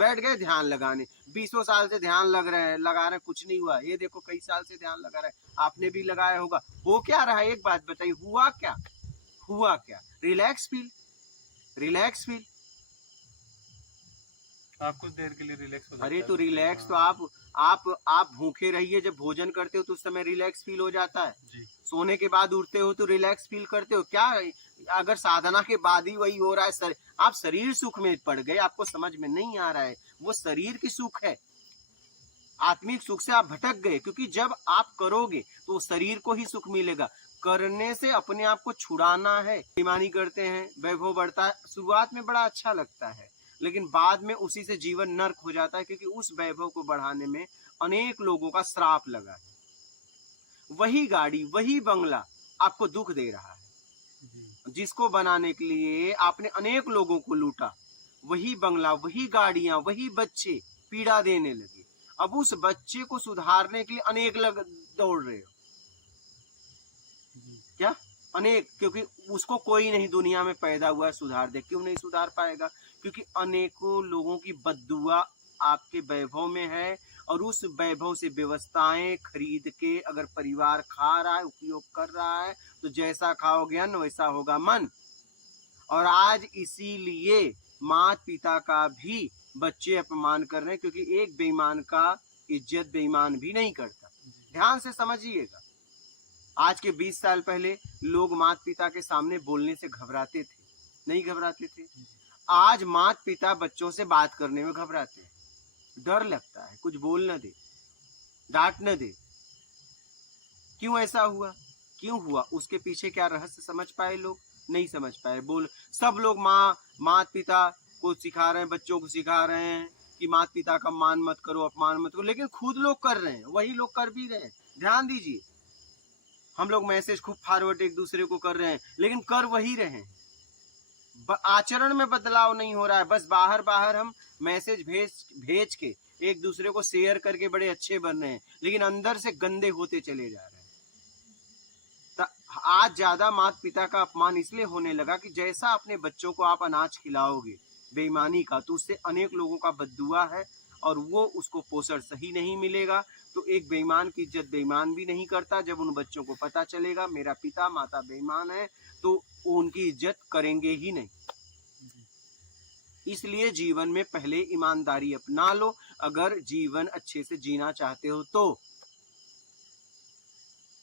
बैठ गए ध्यान लगाने, 20 साल से ध्यान लगा रहे हैं, कुछ नहीं हुआ। ये देखो कई साल से ध्यान लगा रहे हैं, आपने भी लगाया होगा, हो क्या रहा है? एक बात बताइए, हुआ क्या? हुआ क्या? Relax feel, relax feel. आप कुछ देर के लिए रिलैक्स हो जाता है। अरे तो रिलैक्स तो आप भूखे रहिए, जब भोजन करते हो तो उस समय रिलैक्स फील हो जाता है जी। सोने के बाद उठते हो तो रिलैक्स फील करते हो क्या? अगर साधना के बाद ही वही हो रहा है, आप शरीर सुख में पड़ गए, आपको समझ में नहीं आ रहा है, वो शरीर की सुख है, आत्मिक सुख से आप भटक गए। क्योंकि जब आप करोगे तो शरीर को ही सुख मिलेगा, करने से अपने आप को छुड़ाना है। बेईमानी करते हैं, वैभव बढ़ता है, शुरुआत में बड़ा अच्छा लगता है, लेकिन बाद में उसी से जीवन नर्क हो जाता है, क्योंकि उस वैभव को बढ़ाने में अनेक लोगों का श्राप लगा है। वही गाड़ी, वही बंगला आपको दुख दे रहा है, जिसको बनाने के लिए आपने अनेक लोगों को लूटा, वही बंगला, वही गाड़ियां, वही बच्चे पीड़ा देने लगे। अब उस बच्चे को सुधारने के लिए अनेक लोग दौड़ रहे हो क्या? अनेक, क्योंकि उसको कोई नहीं दुनिया में पैदा हुआ है सुधार दे। क्यों नहीं सुधार पाएगा? क्योंकि अनेकों लोगों की बद्दुआ आपके वैभव में है, और उस वैभव से व्यवस्थाएं खरीद के अगर परिवार खा रहा है, उपयोग कर रहा है, तो जैसा खाओगे अन्न वैसा होगा मन। और आज इसीलिए माता पिता का भी बच्चे अपमान कर रहे हैं, क्योंकि एक बेईमान का इज्जत बेईमान भी नहीं करता। ध्यान से समझिएगा, आज के 20 साल पहले लोग माता पिता के सामने बोलने से घबराते थे, नहीं घबराते थे। आज माता पिता बच्चों से बात करने में घबराते हैं, डर लगता है कुछ बोल न दे, डांट न दे। क्यों ऐसा हुआ? क्यों हुआ? उसके पीछे क्या रहस्य समझ पाए लोग? नहीं समझ पाए। सब लोग माता पिता को सिखा रहे हैं, बच्चों को सिखा रहे हैं कि माता पिता का मान मत करो, अपमान मत करो, लेकिन खुद लोग कर रहे हैं, वही लोग कर भी रहे हैं। ध्यान दीजिए, हम लोग मैसेज खूब फॉरवर्ड एक दूसरे को कर रहे हैं, लेकिन कर वही रहे हैं, आचरण में बदलाव नहीं हो रहा है। बस बाहर हम मैसेज भेज के एक दूसरे को शेयर करके बड़े अच्छे बन रहे हैं, लेकिन अंदर से गंदे होते चले जा रहे हैं। आज ज्यादा माता पिता का अपमान इसलिए होने लगा कि जैसा अपने बच्चों को आप अनाज खिलाओगे बेईमानी का, तो उससे अनेक लोगों का बद्दुआ है, और वो उसको पोषण सही नहीं मिलेगा। तो एक बेईमान की इज्जत बेईमान भी नहीं करता। जब उन बच्चों को पता चलेगा मेरा पिता माता बेईमान है, तो उनकी इज्जत करेंगे ही नहीं। इसलिए जीवन में पहले ईमानदारी अपना लो, अगर जीवन अच्छे से जीना चाहते हो तो,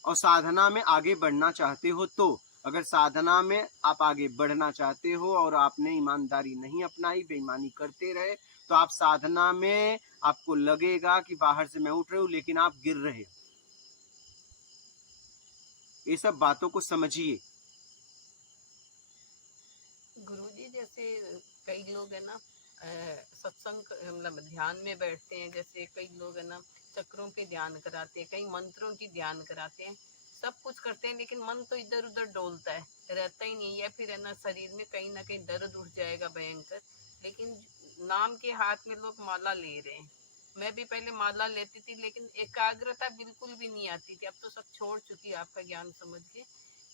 और साधना में आगे बढ़ना चाहते हो तो। अगर साधना में आप आगे बढ़ना चाहते हो और आपने ईमानदारी नहीं अपनाई, बेईमानी करते रहे, तो आप साधना में आपको लगेगा कि बाहर से मैं उठ रहे हूं, लेकिन आप गिर रहे हो। ये सब बातों को समझिए। गुरुजी, जैसे कई लोग है ना सत्संग मतलब ध्यान में बैठते हैं, जैसे कई लोग है ना चक्रों के ध्यान कराते हैं, कई मंत्रों की ध्यान कराते हैं, सब कुछ करते हैं, लेकिन मन तो इधर उधर डोलता है, रहता ही नहीं है। फिर है ना शरीर में कहीं ना कहीं दर्द उठ जाएगा भयंकर। लेकिन नाम के हाथ में लोग माला ले रहे हैं, मैं भी पहले माला लेती थी, लेकिन एकाग्रता बिल्कुल भी नहीं आती थी। अब तो सब छोड़ चुकी आपका ज्ञान समझ के,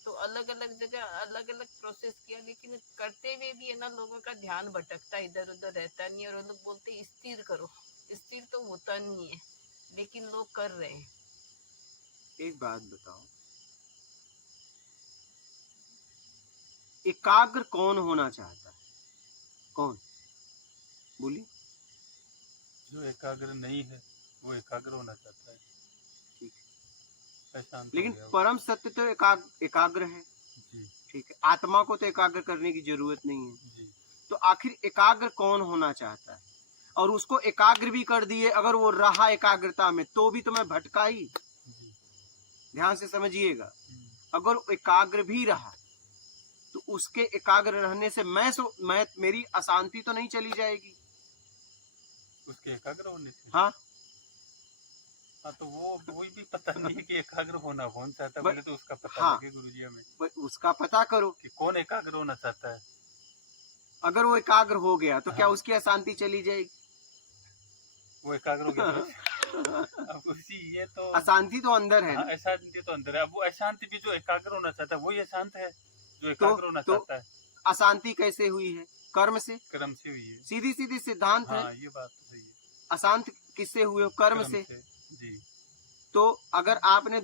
तो अलग अलग जगह अलग अलग प्रोसेस किया, लेकिन करते हुए भी है ना लोगों का ध्यान भटकता, इधर उधर रहता नहीं। और वो लोग बोलते स्थिर करो, स्थिर तो होता नहीं है, लेकिन लोग कर रहे हैं। एक बात बताओ, एकाग्र कौन होना चाहता है? कौन? बोलिए। जो एकाग्र नहीं है वो एकाग्र होना चाहता है। ठीक है, लेकिन परम सत्य तो एकाग्र है। ठीक है, आत्मा को तो एकाग्र करने की जरूरत नहीं है जी। तो आखिर एकाग्र कौन होना चाहता है? और उसको एकाग्र भी कर दिए, अगर वो रहा एकाग्रता में तो भी तो मैं भटका ही। ध्यान से समझिएगा, अगर एकाग्र भी रहा तो उसके एकाग्र रहने से मैं मेरी अशांति तो नहीं चली जाएगी उसके एकाग्र होने से। हाँ, तो वो वही भी पता नहीं है कि एकाग्र होना कौन चाहता है, बोले तो उसका पता लगे गुरुजी हमें। उसका पता करो कि कौन एकाग्र होना चाहता है। अगर वो एकाग्र हो गया तो क्या उसकी अशांति चली जाएगी? वो एकाग्र हो गया तो अब उसी ये तो अशांति तो अंदर है। अशांति तो अंदर है। अब वो अशांति भी जो एकाग्र होना चाहता है वही अशांत है जो एकाग्र होना चाहता है। अशांति कैसे हुई है? कर्म से, कर्म से हुई है। सीधी सीधी सिद्धांत है। हाँ, ये बात तो सही है। अशांत किससे हुए हो? कर्म से। जी। तो अगर आपने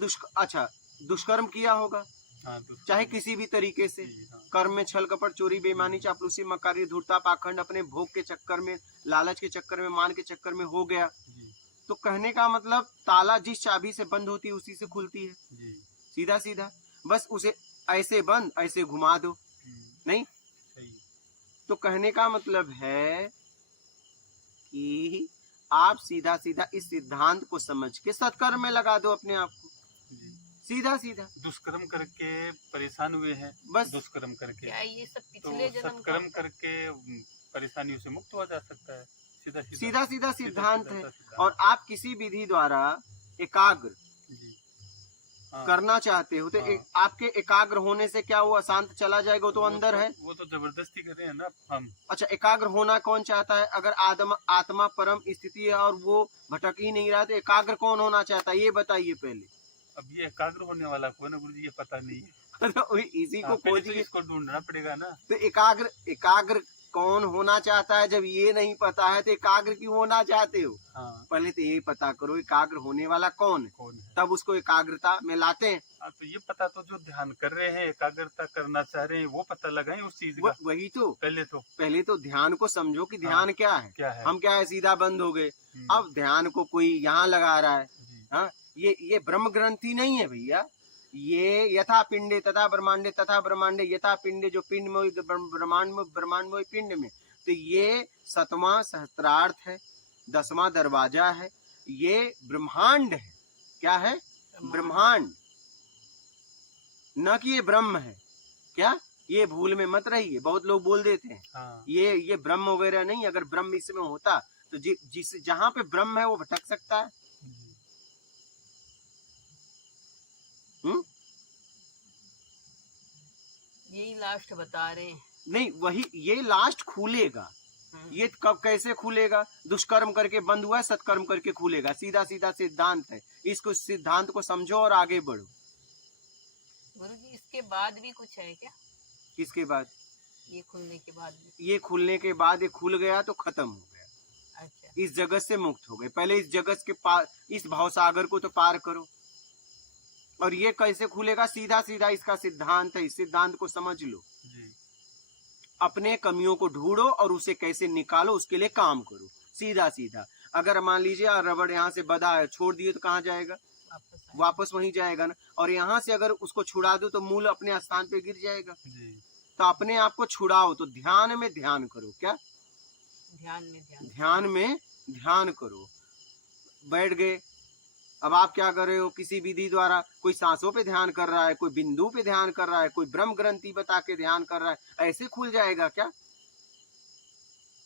दुष्कर्म किया होगा, हाँ, चाहे किसी भी तरीके से, हाँ। कर्म में छल कपट चोरी बेईमानी चापलूसी मक्कारी धूर्तता पाखंड अपने भोग के चक्कर में, लालच के चक्कर में, मान के चक्कर में हो गया, जी। तो कहने का मतलब ताला जिस चाबी से बंद होती है उसी से खुलती है। जी। सीधा सीधा, बस उसे ऐसे बंद ऐसे घुमा दो, नहीं? सही। तो कहने का मतलब है कि आप सीधा सीधा इस सिद्धांत को समझ के सत्कर्म में लगा दो अपने आप को, सीधा सीधा। दुष्कर्म करके परेशान हुए हैं, बस दुष्कर्म करके, क्या ये सब तो पिछले जन्म का सत्कर्म करके परेशानियों से मुक्त हो जा सकता है। सीधा सीधा सीधा सिद्धांत है। सिद्धांत। और आप किसी विधि द्वारा एकाग्र जी। हाँ। करना चाहते हो तो हाँ। आपके एकाग्र होने से क्या वो अशांत चला जाएगा? वो तो अंदर है। वो तो जबरदस्ती कर रहे हैं ना हम। अच्छा, एकाग्र होना कौन चाहता है? अगर आत्मा परम स्थिति है और वो भटक ही नहीं रहा तो एकाग्र कौन होना चाहता है? ये बताइए पहले। अब ये एकाग्र होने वाला कौन है गुरुजी, ये पता नहीं है। तो इसी को पहले तो खोजिए। इसको ढूंढना पड़ेगा ना। तो एकाग्र कौन होना चाहता है? जब ये नहीं पता है तो एकाग्र क्यों होना चाहते हो? हाँ। पहले तो ये पता करो एकाग्र होने वाला कौन है, कौन है, तब उसको एकाग्रता में लाते हैं। हाँ, तो ये पता तो जो ध्यान कर रहे हैं, एकाग्रता करना चाह रहे हैं, वो पता लगाएं उस चीज का। वही तो पहले तो ध्यान को समझो कि ध्यान हाँ, क्या है। क्या है? हम क्या है, सीधा बंद हो गए। अब ध्यान को कोई यहाँ लगा रहा है। हाँ, ये ब्रह्म ग्रंथि नहीं है भैया। ये यथा पिंडे तथा ब्रह्मांडे तथा ब्रह्मांडे यथा पिंडे, जो पिंड में ब्रह्मांड में, ब्रह्मांड में पिंड में। तो ये 7वां सहस्त्रार्थ है, 10वां दरवाजा है, ये ब्रह्मांड है। क्या है? ब्रह्मांड, न कि ये ब्रह्म है। क्या? ये भूल में मत रहिए, बहुत लोग बोल देते हैं। हाँ। ये ब्रह्म वगैरह नहीं। अगर ब्रह्म इसमें होता तो जिस जहाँ पे ब्रह्म है वो भटक सकता है। यही लास्ट बता रहे हैं। नहीं, वही ये लास्ट खुलेगा। ये कब कैसे खुलेगा? दुष्कर्म करके बंद हुआ है, सत्कर्म करके खुलेगा। सीधा सीधा सिद्धांत है। इसको सिद्धांत को समझो और आगे बढ़ो। गुरुजी, इसके बाद भी कुछ है क्या? किसके बाद? ये खुलने के बाद भी? ये खुलने के बाद, ये खुल गया तो खत्म हो गया। अच्छा। इस जगत से मुक्त हो गए। पहले इस जगत के पार, इस भवसागर को तो पार करो। और ये कैसे खुलेगा? सीधा सीधा इसका सिद्धांत है। इस सिद्धांत को समझ लो। अपने कमियों को ढूंढो और उसे कैसे निकालो, उसके लिए काम करो। सीधा सीधा। अगर मान लीजिए रबड़ यहाँ से बधा है, छोड़ दिए तो कहाँ जाएगा? वापस वहीं जाएगा ना। और यहाँ से अगर उसको छुड़ा दो तो मूल अपने स्थान पे गिर जाएगा। तो अपने आप को छुड़ाओ तो ध्यान में ध्यान करो। क्या? ध्यान में ध्यान करो। बैठ गए। अब आप क्या कर रहे हो? किसी विधि द्वारा कोई सांसों पे ध्यान कर रहा है, कोई बिंदु पे ध्यान कर रहा है, कोई ब्रह्म ग्रंथि बता के ध्यान कर रहा है। ऐसे खुल जाएगा क्या?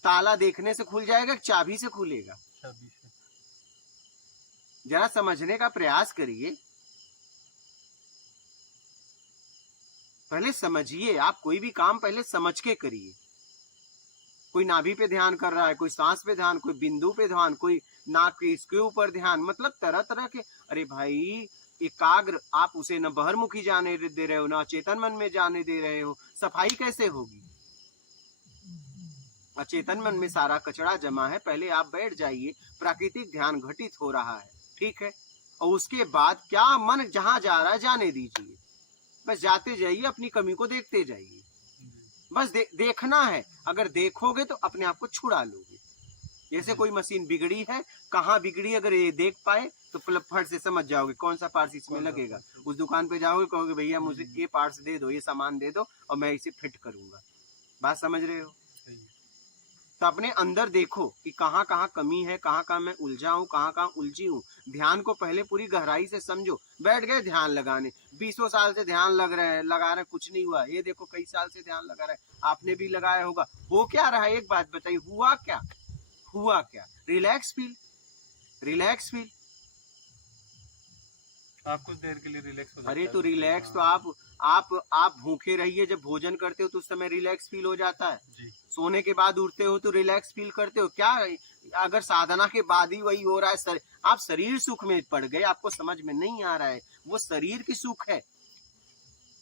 ताला देखने से खुल जाएगा, चाबी से खुलेगा? जरा समझने का प्रयास करिए। पहले समझिए। आप कोई भी काम पहले समझ के करिए। कोई नाभि पे ध्यान कर रहा है, कोई सांस पे ध्यान, कोई बिंदु पे ध्यान, कोई नाक के इसके ऊपर ध्यान। मतलब तरह तरह के। अरे भाई, एकाग्र आप उसे न बहिर्मुखी जाने दे रहे हो, न अचेतन मन में जाने दे रहे हो। सफाई कैसे होगी? अचेतन मन में सारा कचरा जमा है। पहले आप बैठ जाइए, प्राकृतिक ध्यान घटित हो रहा है, ठीक है। और उसके बाद क्या, मन जहां जा रहा है जाने दीजिए। बस जाते जाइए, अपनी कमी को देखते जाइए। बस देखना है। अगर देखोगे तो अपने आप को छुड़ा लोगे। जैसे कोई मशीन बिगड़ी है, कहाँ बिगड़ी, अगर ये देख पाए तो फट से समझ जाओगे कौन सा पार्ट्स इसमें लगेगा। उस दुकान पे जाओगे, कहोगे भैया मुझे ये पार्ट्स दे दो, ये सामान दे दो और मैं इसे फिट करूंगा। बात समझ रहे हो? तो अपने अंदर देखो कि कहाँ कहाँ कमी है, कहाँ कहाँ मैं उलझा हूँ, कहाँ कहाँ उलझी हूँ। ध्यान को पहले पूरी गहराई से समझो। बैठ गए ध्यान लगाने, 20 साल से ध्यान लगा रहे, कुछ नहीं हुआ। ये देखो कई साल से ध्यान लगा रहे, आपने भी लगाया होगा। हो क्या रहा है? एक बात बताइए, हुआ क्या? हुआ क्या? Relax feel, relax feel. आप कुछ देर के लिए रिलैक्स हो जाता है। अरे तो रिलैक्स तो आप भूखे रहिए, जब भोजन करते हो तो उस समय रिलैक्स फील हो जाता है जी। सोने के बाद उठते हो तो रिलैक्स फील करते हो। क्या अगर साधना के बाद ही वही हो रहा है? आप शरीर सुख में पड़ गए, आपको समझ में नहीं आ रहा है। वो शरीर की सुख है।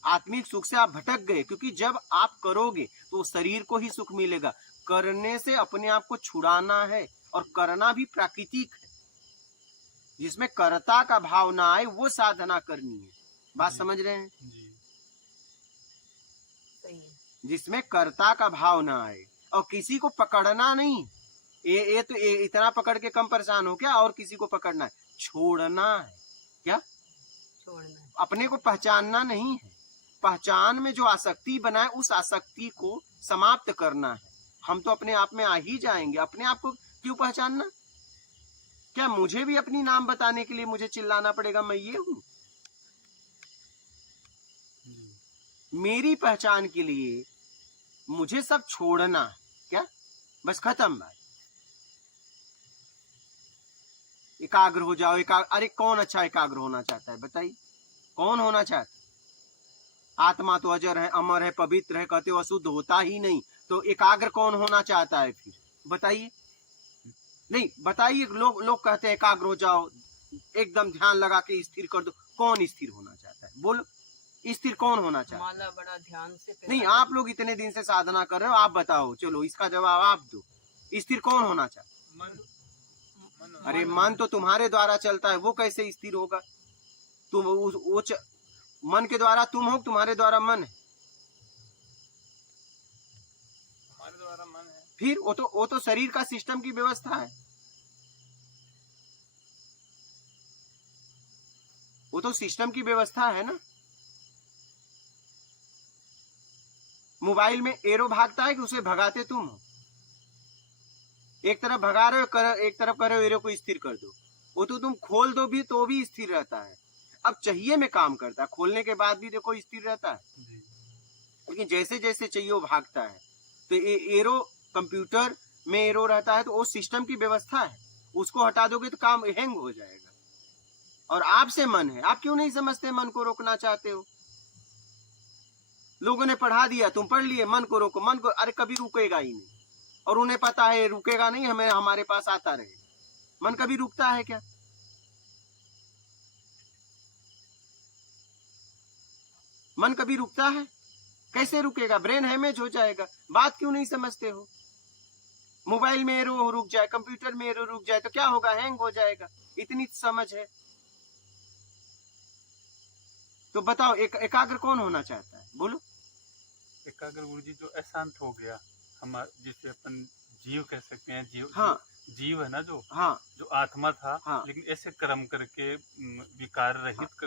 आत्मिक सुख से आप भटक गए, क्योंकि जब आप करोगे तो शरीर को ही सुख मिलेगा। करने से अपने आप को छुड़ाना है, और करना भी प्राकृतिक है। जिसमें कर्ता का भाव ना आए वो साधना करनी है। बात समझ रहे हैं? जी सही है। जिसमें कर्ता का भाव ना आए, और किसी को पकड़ना नहीं। ये तो इतना पकड़ के कम परेशान हो क्या, और किसी को पकड़ना है? छोड़ना है। क्या? छोड़ना है। अपने को पहचानना नहीं है। पहचान में जो आसक्ति बनाए उस आसक्ति को समाप्त करना है। हम तो अपने आप में आ ही जाएंगे। अपने आप को क्यों पहचानना? क्या मुझे भी अपनी नाम बताने के लिए मुझे चिल्लाना पड़ेगा मैं ये हूं? मेरी पहचान के लिए मुझे सब छोड़ना है। क्या? बस खत्म बात। एकाग्र हो जाओ। अरे कौन अच्छा एकाग्र होना चाहता है बताइए? कौन होना चाहता है? आत्मा तो अजर है, अमर है, पवित्र है, कहते हो अशुद्ध होता ही नहीं। तो एकाग्र कौन होना चाहता है फिर? बताइए। नहीं बताइए। लोग कहते हैं एकाग्र हो जाओ, एकदम ध्यान लगा के स्थिर कर दो। कौन स्थिर होना चाहता है? बोलो, स्थिर कौन होना चाहता है? माला बड़ा ध्यान से नहीं, आप लोग इतने दिन से साधना कर रहे हो, आप बताओ। चलो इसका जवाब आप दो। स्थिर कौन होना चाहता है? मन अरे मन तो तुम्हारे द्वारा चलता है, वो कैसे स्थिर होगा? तुम मन के द्वारा तुम हो, तुम्हारे द्वारा मन है। हमारे द्वारा मन है। फिर वो तो शरीर का सिस्टम की व्यवस्था है। वो तो सिस्टम की व्यवस्था है ना। मोबाइल में एरो भागता है कि उसे भगाते तुम हो? एक तरफ भगा रहे हो, एक तरफ कर रहे हो एरो को स्थिर कर दो। वो तो तुम खोल दो भी तो भी स्थिर रहता है। अब चाहिए में काम करता है, खोलने के बाद भी देखो स्थिर रहता है। जी लेकिन जैसे जैसे चाहिए वो भागता है। तो ये एरो, कंप्यूटर में एरो रहता है तो वो सिस्टम की व्यवस्था है। उसको हटा दोगे तो काम हैंग हो जाएगा। और आपसे मन है, आप क्यों नहीं समझते मन को रोकना चाहते हो? लोगों ने पढ़ा दिया, तुम पढ़ लिए मन को रोको, मन को। अरे कभी रुकेगा ही नहीं, और उन्हें पता है रुकेगा नहीं, हमें हमारे पास आता रहे। मन कभी रुकता है क्या? मन कभी रुकता है? कैसे रुकेगा? ब्रेन हैमेज हो जाएगा। बात क्यों नहीं समझते हो? मोबाइल में एरो रुक जाए, कंप्यूटर में एरो रुक जाए तो क्या होगा? हैंग हो जाएगा। इतनी समझ है तो बताओ एकाग्र कौन होना चाहता है? बोलो। एकाग्र गुरु जी जो अशांत हो गया, हमारा जिसे अपन जीव कह सकते हैं। जीव, हाँ। जीव है ना, जो हाँ जो आत्मा था, हाँ। लेकिन ऐसे कर्म करके विकार रहित,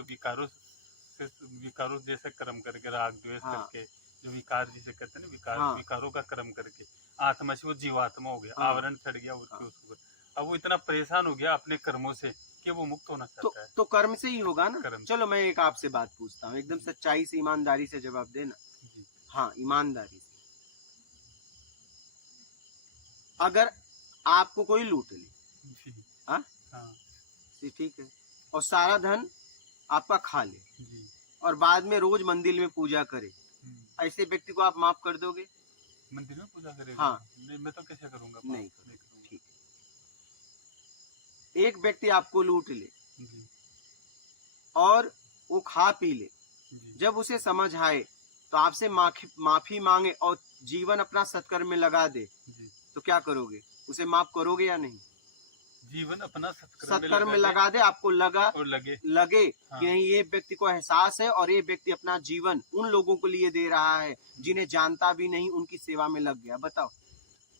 विकारों जैसे कर्म करके, राग द्वेष हाँ। करके, जो विकार जिसे कहते हैं ना, हाँ। विकारों का कर्म करके आत्मा से वो जीवात्मा हो गया। हाँ। आवरण चढ़ गया उसके हाँ। उसके ऊपर। अब वो इतना परेशान हो गया अपने कर्मों से कि वो मुक्त होना चाहता है। तो कर्म से ही होगा ना। कर्म। चलो मैं एक आपसे बात पूछता हूँ, एकदम सच्चाई से ईमानदारी से जवाब देना। जी हाँ, ईमानदारी से। अगर आपको कोई लूट ले, जी हाँ हाँ ठीक है, और सारा धन आपका खा ले, जी और बाद में रोज मंदिर में पूजा करे, ऐसे व्यक्ति को आप माफ कर दोगे? मंदिर में पूजा करेगा? हाँ। नहीं, मैं तो कैसे करूंगा? नहीं करूंगा। ठीक है। एक व्यक्ति आपको लूट ले जी और वो खा पी ले, जी जब उसे समझ आए तो आपसे माफी मांगे और जीवन अपना सत्कर्म में लगा दे, जी तो क्या करोगे? उसे माफ करोगे या नहीं? जीवन अपना सत्कर्म में लगा दे। आपको लगा और लगे हाँ। कि नहीं, ये व्यक्ति को एहसास है और ये व्यक्ति अपना जीवन उन लोगों को लिए दे रहा है जिन्हें जानता भी नहीं, उनकी सेवा में लग गया। बताओ,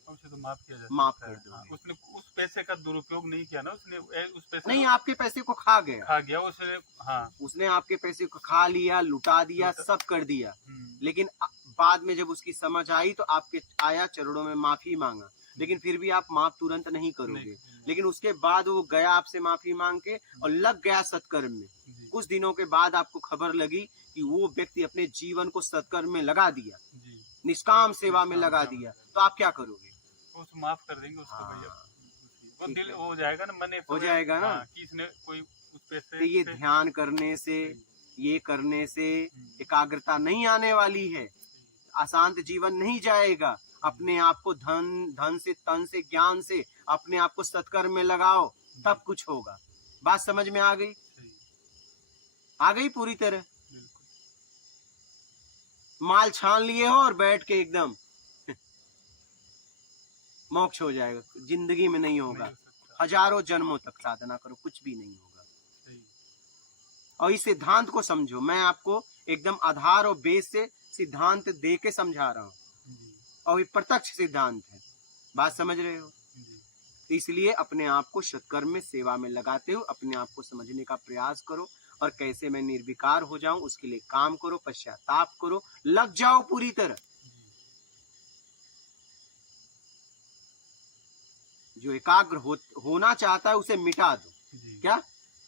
उसे तो माफ किया माफ जाता है। कर दोगे। हाँ, उसने उस पैसे का दुरुपयोग नहीं किया ना, उसने उस पैसे नहीं, को आपके पैसे को खा गया, खा गया उसने। हाँ। उसने आपके पैसे को खा लिया, लुटा दिया, सब कर दिया। लेकिन बाद में जब उसकी समझ आई तो आपके आया चरणों में माफी मांगा, लेकिन फिर भी आप माफ तुरंत नहीं करोगे। लेकिन उसके बाद वो गया आपसे माफी मांग के और लग गया सत्कर्म में। कुछ दिनों के बाद आपको खबर लगी कि वो व्यक्ति अपने जीवन को सत्कर्म में लगा दिया, निष्काम सेवा में लगा दिया, तो आप क्या करोगे? उसको माफ कर देंगे उसको। हाँ, भैया वो दिल हो जाएगा ना, मन हो जाएगा ना। हाँ, कि इसने कोई उस पैसे तो ये ध्यान करने से, ये करने से एकाग्रता नहीं आने वाली है, अशांत जीवन नहीं जाएगा। अपने आप को धन से, तन से, ज्ञान से अपने आप को सत्कर्म में लगाओ, तब कुछ होगा। बात समझ में आ गई? आ गई पूरी तरह? माल छान लिए हो और बैठ के एकदम मोक्ष हो जाएगा, जिंदगी में नहीं होगा। नहीं हो सकता। हजारों जन्मों तक साधना करो, कुछ भी नहीं होगा। सही। और इस सिद्धांत को समझो, मैं आपको एकदम आधार और बेस से सिद्धांत दे के समझा रहा हूँ, जी और ये प्रत्यक्ष सिद्धांत है। बात समझ रहे हो? जी तो इसलिए अपने आप को सत्कर्म में, सेवा में लगाते हो, अपने आप को समझने का प्रयास करो, और कैसे मैं निर्विकार हो जाऊं उसके लिए काम करो, पश्चाताप करो, लग जाओ पूरी तरह। जो एकाग्र होना चाहता है उसे मिटा दो। जी। क्या?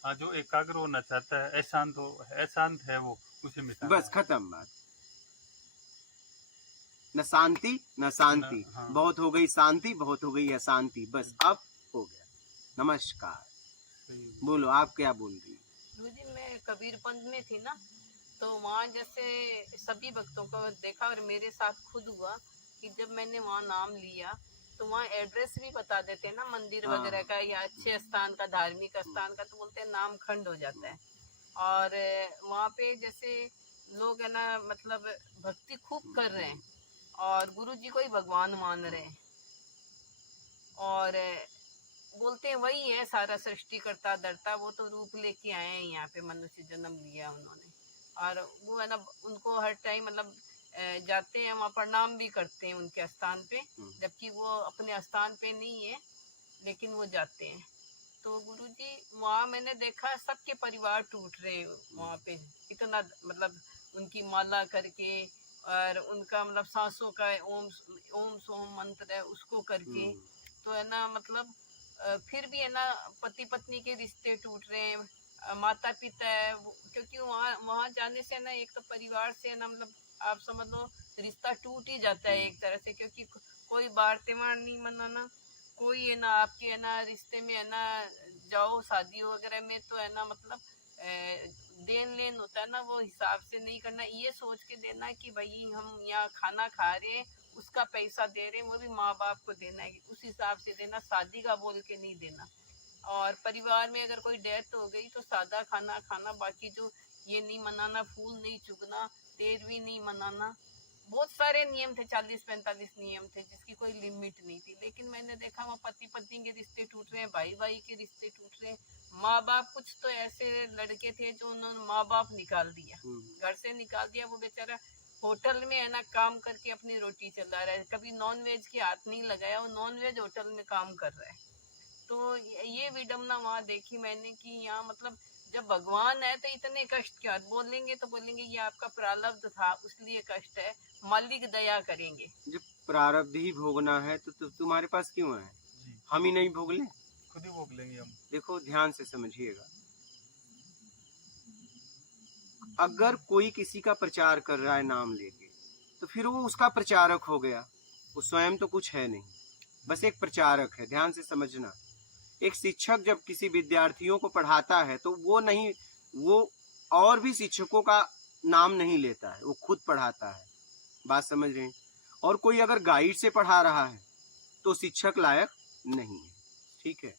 हाँ, जो एकाग्र होना चाहता है, अशांत है वो, उसे मिटाना बस है। खत्म बात। न शांति न शांति, हाँ। बहुत हो गई शांति, बहुत हो गई अशांति, बस अब हो गया। नमस्कार। सही। बोलो, आप क्या बोल रही? गुरुजी मैं कबीर पंथ में थी ना, तो वहाँ जैसे सभी भक्तों को देखा और मेरे साथ खुद हुआ कि जब मैंने वहाँ नाम लिया तो वहाँ एड्रेस भी बता देते हैं ना मंदिर हाँ। वगैरह का या अच्छे स्थान का, धार्मिक स्थान का, तो बोलते हैं नाम खंड हो जाता है। और वहाँ पे जैसे लोग है ना, मतलब भक्ति खूब कर रहे हैं और गुरु जी को ही भगवान मान रहे हैं, और बोलते हैं वही है सारा सृष्टि करता धरता, वो तो रूप लेके आए हैं यहाँ पे, मनुष्य जन्म लिया उन्होंने। और वो है ना, उनको हर टाइम मतलब जाते हैं वहाँ, प्रणाम भी करते हैं उनके स्थान पे, जबकि वो अपने स्थान पे नहीं है लेकिन वो जाते हैं। तो गुरुजी वहाँ मैंने देखा सबके परिवार टूट रहे वहाँ पे, इतना मतलब उनकी माला करके और उनका मतलब सांसों का ओम सोम मंत्र है उसको करके, तो है ना मतलब फिर भी है ना पति पत्नी के रिश्ते टूट रहे हैं, माता पिता है, क्योंकि वहाँ जाने से ना एक तो परिवार से ना मतलब आप समझ लो रिश्ता टूट ही जाता है एक तरह से, क्योंकि कोई बार त्योहार नहीं मनाना, कोई है ना आपके है ना रिश्ते में है ना जाओ शादी वगैरह में तो है ना मतलब देन लेन होता है ना, वो हिसाब से नहीं करना, ये सोच के देना कि भाई हम यहाँ खाना खा रहे हैं उसका पैसा दे रहे हैं, वो भी माँ बाप को देना है, उस हिसाब से देना, शादी का बोल के नहीं देना। और परिवार में अगर कोई डेथ हो गई तो सादा खाना खाना, बाकी जो ये नहीं मनाना, फूल नहीं चुगना, तेरहवीं नहीं मनाना, बहुत सारे नियम थे, 40-45 नियम थे जिसकी कोई लिमिट नहीं थी। लेकिन मैंने देखा वहाँ पति पत्नी के रिश्ते टूट रहे हैं, भाई भाई के रिश्ते टूट रहे हैं, माँ बाप, कुछ तो ऐसे लड़के थे जो उन्होंने माँ बाप निकाल दिया, घर से निकाल दिया, वो बेचारा होटल में है ना काम करके अपनी रोटी चला रहा है, कभी नॉन वेज के हाथ नहीं लगाया, वो नॉन वेज होटल में काम कर रहा है। तो ये विडम्बना वहाँ देखी मैंने कि यहाँ मतलब जब भगवान है तो इतने कष्ट क्यों? बोलेंगे तो बोलेंगे ये आपका प्रारब्ध था इसलिए कष्ट है, मालिक दया करेंगे। जब प्रारब्ध ही भोगना है तो तुम्हारे पास क्यों है? हम ही नहीं भोग लें? खुद ही भोग लेंगे हम। देखो ध्यान से समझिएगा, अगर कोई किसी का प्रचार कर रहा है नाम लेके, तो फिर वो उसका प्रचारक हो गया, वो स्वयं तो कुछ है नहीं, बस एक प्रचारक है। ध्यान से समझना, एक शिक्षक जब किसी विद्यार्थियों को पढ़ाता है तो वो और भी शिक्षकों का नाम नहीं लेता है, वो खुद पढ़ाता है। बात समझ रहे हैं? और कोई अगर गाइड से पढ़ा रहा है तो शिक्षक लायक नहीं है, ठीक है।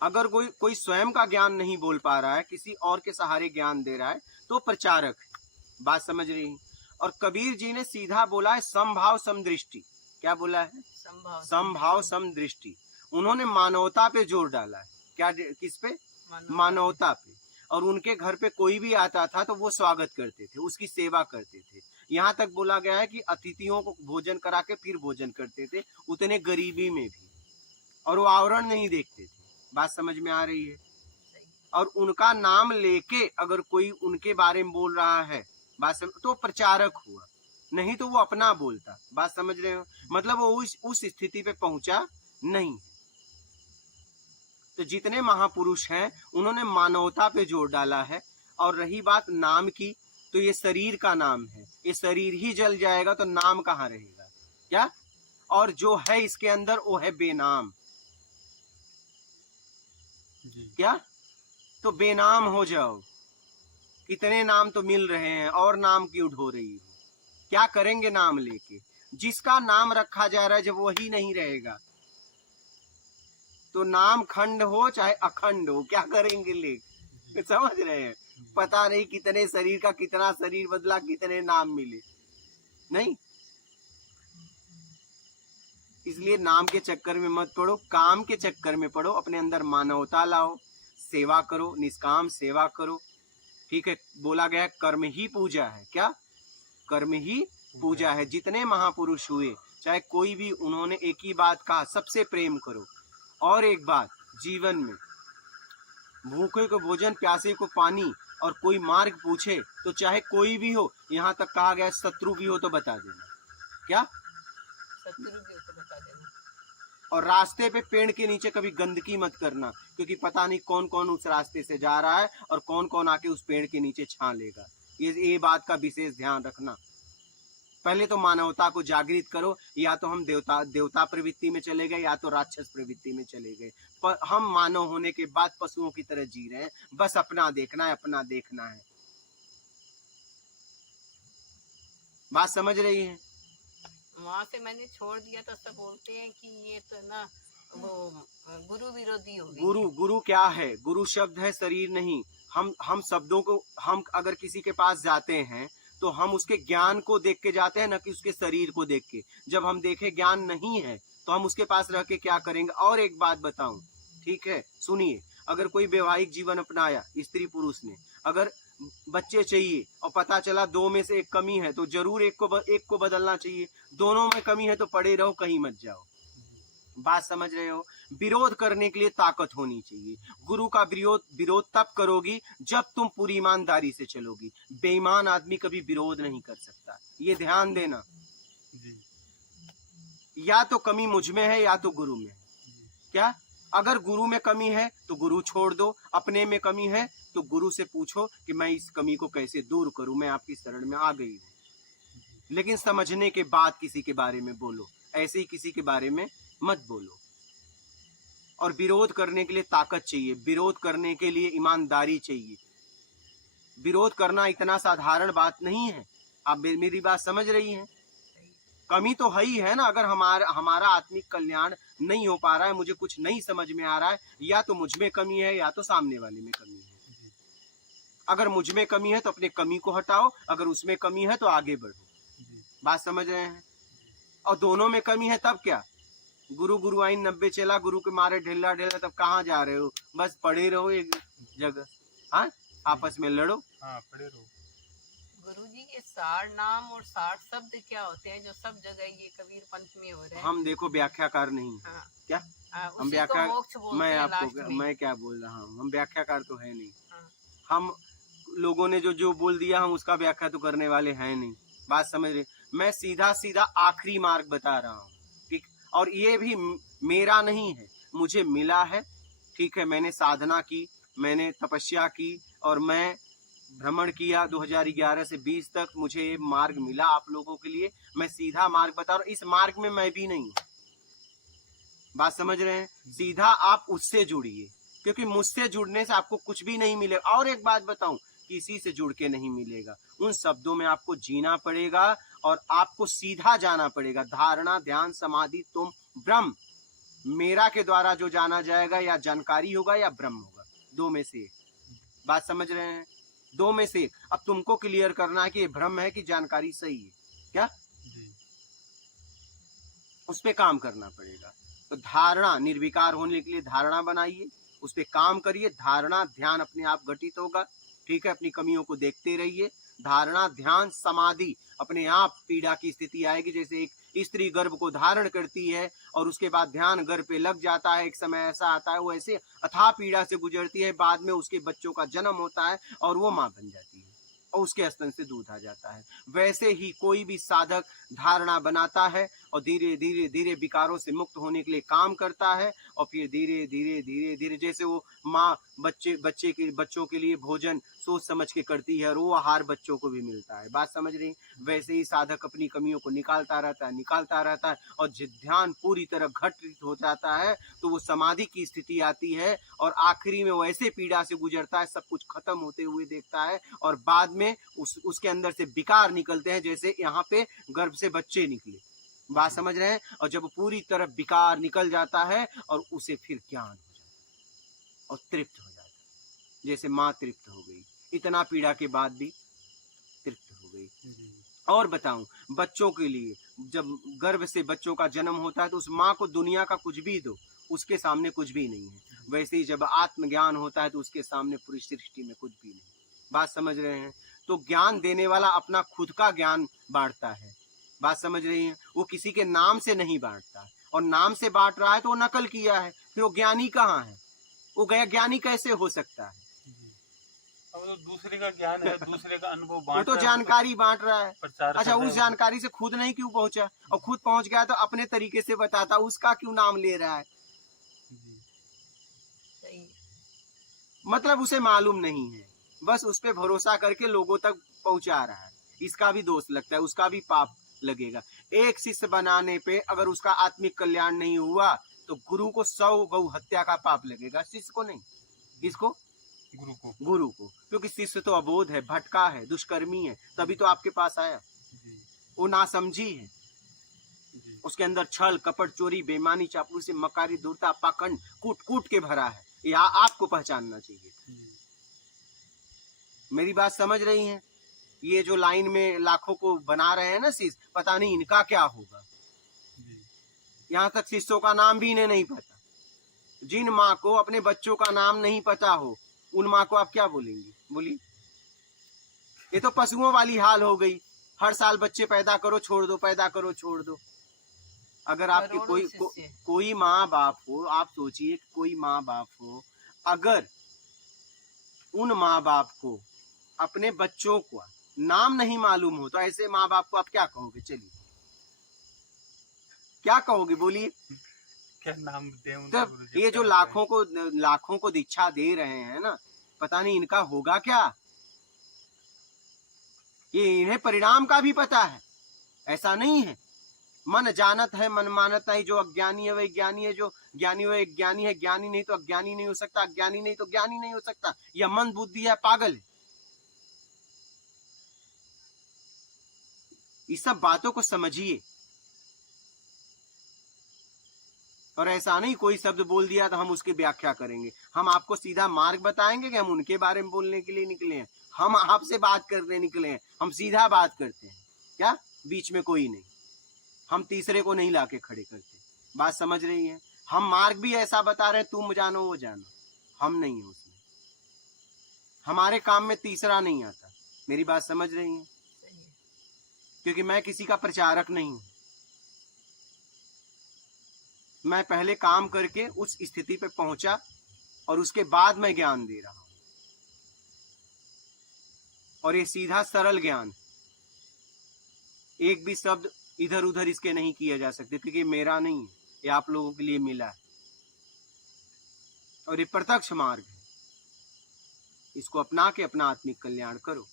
अगर कोई स्वयं का ज्ञान नहीं बोल पा रहा है, किसी और के सहारे ज्ञान दे रहा है, तो प्रचारक है। बात समझ रही हैं? और कबीर जी ने सीधा बोला है समभाव समदृष्टि। क्या बोला है? समभाव समदृष्टि। उन्होंने मानवता पे जोर डाला है। क्या? किस पे? मानवता पे। और उनके घर पे कोई भी आता था तो वो स्वागत करते थे, उसकी सेवा करते थे। यहाँ तक बोला गया है कि अतिथियों को भोजन करा के फिर भोजन करते थे, उतने गरीबी में भी, और वो आवरण नहीं देखते थे। बात समझ में आ रही है? और उनका नाम लेके अगर कोई उनके बारे में बोल रहा है, तो प्रचारक हुआ, नहीं तो वो अपना बोलता। बात समझ रहे हो? मतलब वो उस स्थिति पे पहुंचा नहीं। तो जितने महापुरुष हैं उन्होंने मानवता पे जोर डाला है। और रही बात नाम की, तो ये शरीर का नाम है, ये शरीर ही जल जाएगा तो नाम कहाँ रहेगा? क्या? और जो है इसके अंदर वो है बेनाम। क्या? तो बेनाम हो जाओ। कितने नाम तो मिल रहे हैं, और नाम क्यों ढो रही हो? क्या करेंगे नाम लेके? जिसका नाम रखा जा रहा है जब वही नहीं रहेगा तो नाम खंड हो चाहे अखंड हो, क्या करेंगे लेके? समझ रहे हैं? पता नहीं कितने शरीर का कितना शरीर बदला, कितने नाम मिले, नहीं। इसलिए नाम के चक्कर में मत पड़ो, काम के चक्कर में पड़ो। अपने अंदर मानवता लाओ, सेवा करो, निष्काम सेवा करो। ठीक है, बोला गया कर्म ही पूजा है। क्या? कर्म ही पूजा है। जितने महापुरुष हुए, चाहे कोई भी, उन्होंने एक ही बात कहा, सबसे प्रेम करो। और एक बात, जीवन में भूखे को भोजन, प्यासे को पानी, और कोई मार्ग पूछे तो चाहे कोई भी हो, यहाँ तक कहा गया शत्रु भी हो तो बता देना। क्या? शत्रु भी हो तो बता देना। और रास्ते पे पेड़ के नीचे कभी गंदगी मत करना, क्योंकि पता नहीं कौन कौन उस रास्ते से जा रहा है और कौन कौन आके उस पेड़ के नीचे छा लेगा। ये बात का विशेष ध्यान रखना। पहले तो मानवता को जागृत करो। या तो हम देवता प्रवृत्ति में चले गए, या तो राक्षस प्रवृत्ति में चले गए। पर हम मानव होने के बाद पशुओं की तरह जी रहे हैं। बस अपना देखना है, अपना देखना है। बात समझ रही है? वहाँ से मैंने छोड़ दिया तो सब बोलते हैं कि ये तो ना वो गुरु विरोधी हो गई। गुरु क्या है? गुरु शब्द है, शरीर नहीं। हम शब्दों को, हम अगर किसी के पास जाते हैं तो हम उसके ज्ञान को देख के जाते हैं, न कि उसके शरीर को देख के। जब हम देखे ज्ञान नहीं है तो हम उसके पास रह के क्या करेंगे? और एक बात बताऊं, ठीक है, सुनिए। अगर कोई वैवाहिक जीवन अपनाया स्त्री पुरुष ने, अगर बच्चे चाहिए और पता चला दो में से एक कमी है, तो जरूर एक को बदलना चाहिए। दोनों में कमी है तो पड़े रहो, कहीं मत जाओ। बात समझ रहे हो? विरोध करने के लिए ताकत होनी चाहिए। गुरु का विरोध तब करोगी जब तुम पूरी ईमानदारी से चलोगी। बेईमान आदमी कभी विरोध नहीं कर सकता, ये ध्यान देना। या तो कमी मुझ में है या तो गुरु में है। क्या? अगर गुरु में कमी है तो गुरु छोड़ दो। अपने में कमी है तो गुरु से पूछो कि मैं इस कमी को कैसे दूर करूं, मैं आपकी शरण में आ गई हूं। लेकिन समझने के बाद किसी के बारे में बोलो, ऐसे ही किसी के बारे में मत बोलो। और विरोध करने के लिए ताकत चाहिए, विरोध करने के लिए ईमानदारी चाहिए। विरोध करना इतना साधारण बात नहीं है। आप मेरी बात समझ रही हैं? कमी तो है ही है ना। अगर हमारा आत्मिक कल्याण नहीं हो पा रहा है, मुझे कुछ नहीं समझ में आ रहा है, या तो मुझ में कमी है या तो सामने वाले में कमी है। अगर मुझ में कमी है तो अपने कमी को हटाओ, अगर उसमें कमी है तो आगे बढ़ो। बात समझ रहे हैं? और दोनों में कमी है तब क्या? गुरु आइन 90 चला, गुरु के मारे ढेला ढेला, तब कहाँ जा रहे हो? बस पड़े रहो एक जगह। हाँ, आपस में लड़ो। हाँ, पड़े रहो। गुरुजी, ये 60 नाम और 60 शब्द क्या होते हैं जो सब जगह ये कबीर पंथ में हो रहे हैं? हम देखो व्याख्याकार नहीं। हाँ। क्या? हम व्याख्या, मैं क्या बोल रहा हूँ, हम व्याख्याकार तो है नहीं। हाँ। हम लोगों ने जो बोल दिया, हम उसका व्याख्या तो करने वाले हैं नहीं। बात समझ रहे? मैं सीधा सीधा आखिरी मार्ग बता रहा हूँ, ठीक। और ये भी मेरा नहीं है, मुझे मिला है, ठीक है। मैंने साधना की, मैंने तपस्या की, और मैं भ्रमण किया 2011 से 20 तक। मुझे ये मार्ग मिला आप लोगों के लिए। मैं सीधा मार्ग बता रहा हूँ। इस मार्ग में मैं भी नहीं हूँ। बात समझ रहे हैं? सीधा आप उससे जुड़िए, क्योंकि मुझसे जुड़ने से आपको कुछ भी नहीं मिलेगा। और एक बात बताऊं, किसी से जुड़ के नहीं मिलेगा। उन शब्दों में आपको जीना पड़ेगा और आपको सीधा जाना पड़ेगा। धारणा, ध्यान, समाधि, तुम, ब्रह्म। मेरा के द्वारा जो जाना जाएगा, या जानकारी होगा या ब्रह्म होगा, दो में से एक। बात समझ रहे हैं? दो में से एक। अब तुमको क्लियर करना है कि ये भ्रम है कि जानकारी सही है। क्या? उस पे काम करना पड़ेगा। तो धारणा, निर्विकार होने के लिए धारणा बनाइए, उस पे काम करिए। धारणा, ध्यान अपने आप घटित होगा, ठीक है। अपनी कमियों को देखते रहिए। धारणा, ध्यान, समाधि, अपने आप पीड़ा की स्थिति आएगी। जैसे एक स्त्री गर्भ को धारण करती है और उसके बाद ध्यान गर्भ पे लग जाता है, एक समय ऐसा आता है वो ऐसे अथाह पीड़ा से गुजरती है, बाद में उसके बच्चों का जन्म होता है और वो माँ बन जाती है और उसके स्तन से दूध आ जाता है। वैसे ही कोई भी साधक धारणा बनाता है और धीरे धीरे धीरे विकारों से मुक्त होने के लिए काम करता है, और फिर धीरे धीरे धीरे धीरे, जैसे वो माँ बच्चों के लिए भोजन सोच समझ के करती है और वो आहार बच्चों को भी मिलता है। बात समझ रही? वैसे ही साधक अपनी कमियों को निकालता रहता है और ध्यान पूरी तरह घटित हो जाता है, तो वो समाधि की स्थिति आती है और आखिरी में वो ऐसे पीड़ा से गुजरता है, सब कुछ खत्म होते हुए देखता है, और बाद में उसके अंदर से विकार निकलते हैं, जैसे यहाँ पे गर्भ से बच्चे निकले। बात समझ रहे हैं? और जब पूरी तरह विकार निकल जाता है और उसे फिर ज्ञान हो जाता है और तृप्त हो जाता है, जैसे माँ तृप्त हो गई, इतना पीड़ा के बाद भी तृप्त हो गई। और बताऊं, बच्चों के लिए जब गर्भ से बच्चों का जन्म होता है तो उस माँ को दुनिया का कुछ भी दो, उसके सामने कुछ भी नहीं है। वैसे ही जब आत्मज्ञान होता है तो उसके सामने पूरी सृष्टि में कुछ भी नहीं। बात समझ रहे हैं? तो ज्ञान देने वाला अपना खुद का ज्ञान बांटता है। बात समझ रही हैं? वो किसी के नाम से नहीं बांटता, और नाम से बांट रहा है तो वो नकल किया है, फिर वो ज्ञानी कहाँ है? वो गया ज्ञानी कैसे हो सकता है? अब तो दूसरे का ज्ञान है, दूसरे का अनुभव वो बांट तो रहा है, जानकारी बांट रहा है। प्रचार कर अच्छा, रहा है उस जानकारी से खुद नहीं क्यों पहुंचा? और खुद पहुंच गया तो अपने तरीके से बताता, उसका क्यों नाम ले रहा है? जी। सही है। मतलब उसे मालूम नहीं है, बस उस पे भरोसा करके लोगों तक पहुंचा रहा है। इसका भी दोष लगता है, उसका भी पाप लगेगा। एक शिष्य बनाने पे अगर उसका आत्मिक कल्याण नहीं हुआ तो गुरु को 100 गौ हत्या का पाप लगेगा, शिष्य को नहीं। किसको? गुरु को, क्योंकि शिष्य तो अबोध है, भटका है, दुष्कर्मी है, तभी तो आपके पास आया। जी। वो नासमझी है, जी। उसके अंदर छल कपट चोरी बेईमानी चापलूसी मकारी धूर्ता पाखंड कूट कूट के भरा है। यह आपको पहचानना चाहिए। जी। मेरी बात समझ रही हैं? ये जो लाइन में लाखों को बना रहे हैं ना शिष्य, पता नहीं इनका क्या होगा। जी। यहाँ तक शिष्यों का नाम भी इन्हें नहीं पता। जिन माँ को अपने बच्चों का नाम नहीं पता हो, उन माँ को आप क्या बोलेंगी? बोलिए। ये तो पशुओं वाली हाल हो गई, हर साल बच्चे पैदा करो छोड़ दो, पैदा करो छोड़ दो। अगर आपके करोड़ों शिष्य। कोई माँ बाप हो, आप सोचिए कोई माँ बाप हो, अगर उन माँ बाप को अपने बच्चों को नाम नहीं मालूम हो तो ऐसे माँ बाप को आप क्या कहोगे? चलिए, क्या कहोगे? बोलिए। क्या नाम दें उनका? तो गुरुजी ये क्या जो बताएं? लाखों को दीक्षा दे रहे हैं ना, पता नहीं इनका होगा क्या? ये इन्हें परिणाम का भी पता है, ऐसा नहीं है। मन जानत है मन मानत नहीं, जो अज्ञानी है वही ज्ञानी है, जो ज्ञानी है ज्ञानी है, ज्ञानी नहीं तो अज्ञानी नहीं हो सकता, अज्ञानी नहीं तो ज्ञानी नहीं हो सकता। यह मन बुद्धि है, पागल है। इस सब बातों को समझिए। और ऐसा नहीं कोई शब्द बोल दिया तो हम उसकी व्याख्या करेंगे। हम आपको सीधा मार्ग बताएंगे कि हम उनके बारे में बोलने के लिए निकले हैं? हम आपसे बात करने निकले हैं, हम सीधा बात करते हैं। क्या बीच में कोई नहीं, हम तीसरे को नहीं लाके खड़े करते। बात समझ रही है? हम मार्ग भी ऐसा बता रहे हैं, तुम जानो वो जानो, हम नहीं है उसमें। हमारे काम में तीसरा नहीं आता। मेरी बात समझ रही है? सही है। क्योंकि मैं किसी का प्रचारक नहीं हूं। मैं पहले काम करके उस स्थिति पे पहुंचा और उसके बाद मैं ज्ञान दे रहा हूं। और ये सीधा सरल ज्ञान, एक भी शब्द इधर उधर इसके नहीं किया जा सकते, क्योंकि मेरा नहीं है, ये आप लोगों के लिए मिला है। और ये प्रत्यक्ष मार्ग है, इसको अपना के अपना आत्मिक कल्याण करो।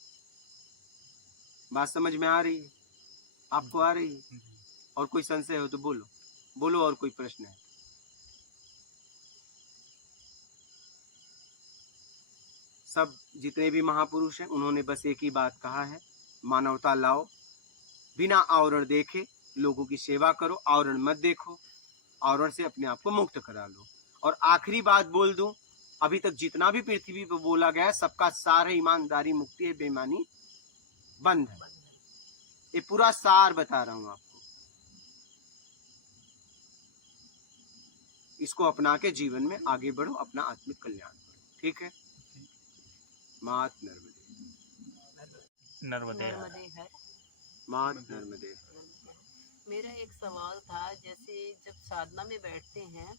बात समझ में आ रही है? आपको आ रही है? जी। और कोई संशय हो तो बोलो, बोलो। और कोई प्रश्न है? सब जितने भी महापुरुष हैं उन्होंने बस एक ही बात कहा है, मानवता लाओ, बिना आवरण देखे लोगों की सेवा करो, आवरण मत देखो, आवरण से अपने आप को मुक्त करा लो। और आखिरी बात बोल दूं, अभी तक जितना भी पृथ्वी पर बोला गया है सबका सार है ईमानदारी मुक्ति है बेईमानी बंद है। ये पूरा सार बता रहा हूं आपको। इसको अपना के जीवन में आगे बढ़ो, अपना आत्मिक कल्याण करो। ठीक है? मात नर्मदे। नर्मदे हर। नर्मदे है। मात नर्मदे। मेरा एक सवाल था, जैसे जब साधना में बैठते हैं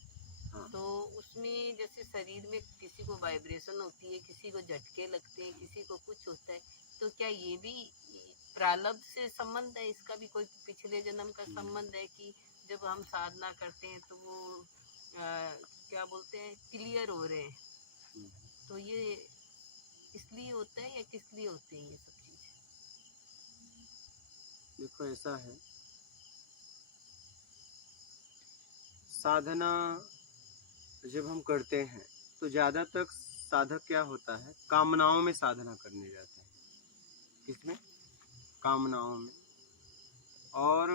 हाँ। तो उसमें जैसे शरीर में किसी को वाइब्रेशन होती है, किसी को झटके लगते हैं, किसी को कुछ होता है, तो क्या ये भी प्रारब्ध से संबंध है? इसका भी कोई पिछले जन्म का संबंध है कि जब हम साधना करते हैं तो वो क्या बोलते हैं, क्लियर हो रहे हैं, तो ये इसलिए होता है या किस लिए होते हैं ये सब चीजें? देखो ऐसा है, साधना जब हम करते हैं तो ज्यादातर साधक क्या होता है, कामनाओं में साधना करने जाते हैं। किसमें? कामनाओं में। और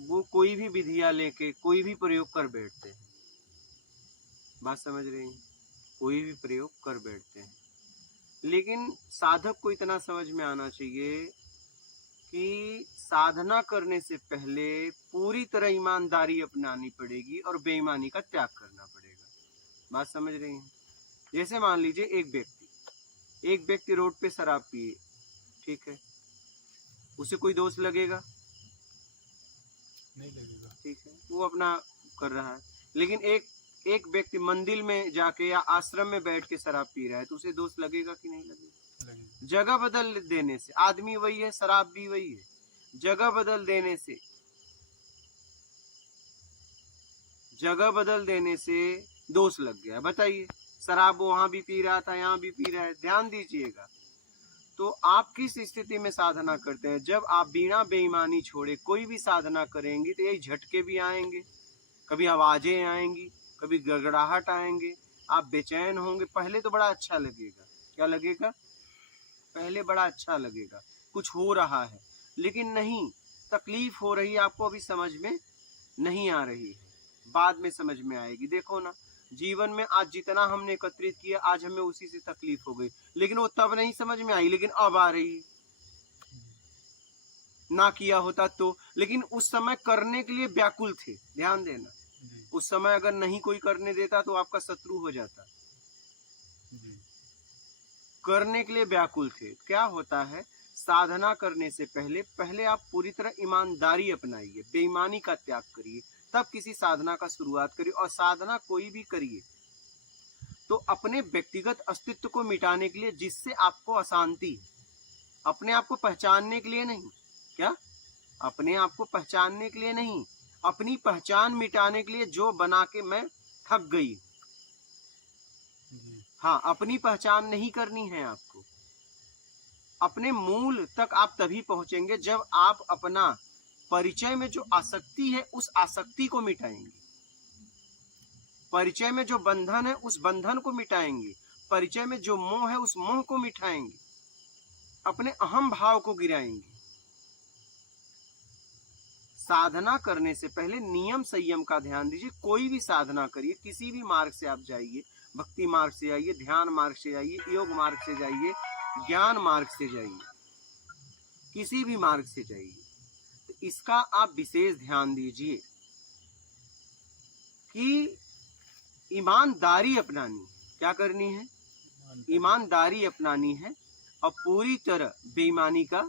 वो कोई भी विधियां लेके कोई भी प्रयोग कर बैठते हैं। बात समझ रही हैं? कोई भी प्रयोग कर बैठते हैं, लेकिन साधक को इतना समझ में आना चाहिए कि साधना करने से पहले पूरी तरह ईमानदारी अपनानी पड़ेगी और बेईमानी का त्याग करना पड़ेगा। बात समझ रही हैं? जैसे मान लीजिए एक व्यक्ति रोड पे शराब पिए, ठीक है, उसे कोई दोष लगेगा? नहीं लगेगा। ठीक है, वो अपना कर रहा है। लेकिन एक व्यक्ति मंदिर में जाके या आश्रम में बैठ के शराब पी रहा है, तो उसे दोष लगेगा कि नहीं लगेगा? जगह बदल देने से, आदमी वही है, शराब भी वही है, जगह बदल देने से दोष लग गया। बताइए, शराब वहां भी पी रहा था, यहाँ भी पी रहा है। ध्यान दीजिएगा। तो आप किस स्थिति में साधना करते हैं? जब आप बिना बेईमानी छोड़े कोई भी साधना करेंगे तो यही झटके भी आएंगे, कभी आवाजें आएंगी, कभी गड़गड़ाहट आएंगे, आप बेचैन होंगे। पहले तो बड़ा अच्छा लगेगा। क्या लगेगा? पहले बड़ा अच्छा लगेगा, कुछ हो रहा है, लेकिन नहीं, तकलीफ हो रही है, आपको अभी समझ में नहीं आ रही है, बाद में समझ में आएगी। देखो ना, जीवन में आज जितना हमने एकत्रित किया, आज हमें उसी से तकलीफ हो गई, लेकिन वो तब नहीं समझ में आई, लेकिन अब आ रही है। ना किया होता तो, लेकिन उस समय करने के लिए व्याकुल थे। ध्यान देना, उस समय अगर नहीं कोई करने देता तो आपका शत्रु हो जाता। करने के लिए व्याकुल थे। क्या होता है, साधना करने से पहले आप पूरी तरह ईमानदारी अपनाइए, बेईमानी का त्याग करिए, तब किसी साधना का शुरुआत करिए। और साधना कोई भी करिए तो अपने व्यक्तिगत अस्तित्व को मिटाने के लिए, जिससे आपको अशांति है, अपने आप को पहचानने के लिए नहीं। क्या? अपने आप को पहचानने के लिए नहीं, अपनी पहचान मिटाने के लिए, जो बना के मैं थक गई। हाँ, अपनी पहचान नहीं करनी है आपको। अपने मूल तक आप तभी पहुंचेंगे जब आप अपना परिचय में जो आसक्ति है, उस आसक्ति को मिटाएंगे। परिचय में जो बंधन है, उस बंधन को मिटाएंगे। परिचय में जो मोह है, उस मोह को मिटाएंगे। अपने अहम भाव को गिराएंगे। साधना करने से पहले नियम संयम का ध्यान दीजिए। कोई भी साधना करिए, किसी भी मार्ग से आप जाइए, भक्ति मार्ग से जाइए, ध्यान मार्ग से जाइए, योग मार्ग से जाइए, ज्ञान मार्ग से जाइए, किसी भी मार्ग से जाइए, तो इसका आप विशेष ध्यान दीजिए कि ईमानदारी अपनानी है। क्या करनी है? ईमानदारी अपनानी है और पूरी तरह बेईमानी का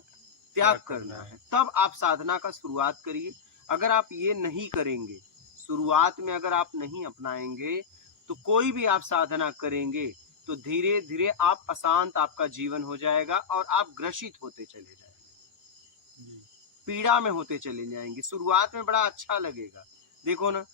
त्याग करना है। तब आप साधना का शुरुआत करिए। अगर आप ये नहीं करेंगे, शुरुआत में अगर आप नहीं अपनाएंगे, तो कोई भी आप साधना करेंगे तो धीरे धीरे आप अशांत, आपका जीवन हो जाएगा और आप ग्रसित होते चले जाएंगे, पीड़ा में होते चले जाएंगे। शुरुआत में बड़ा अच्छा लगेगा। देखो ना,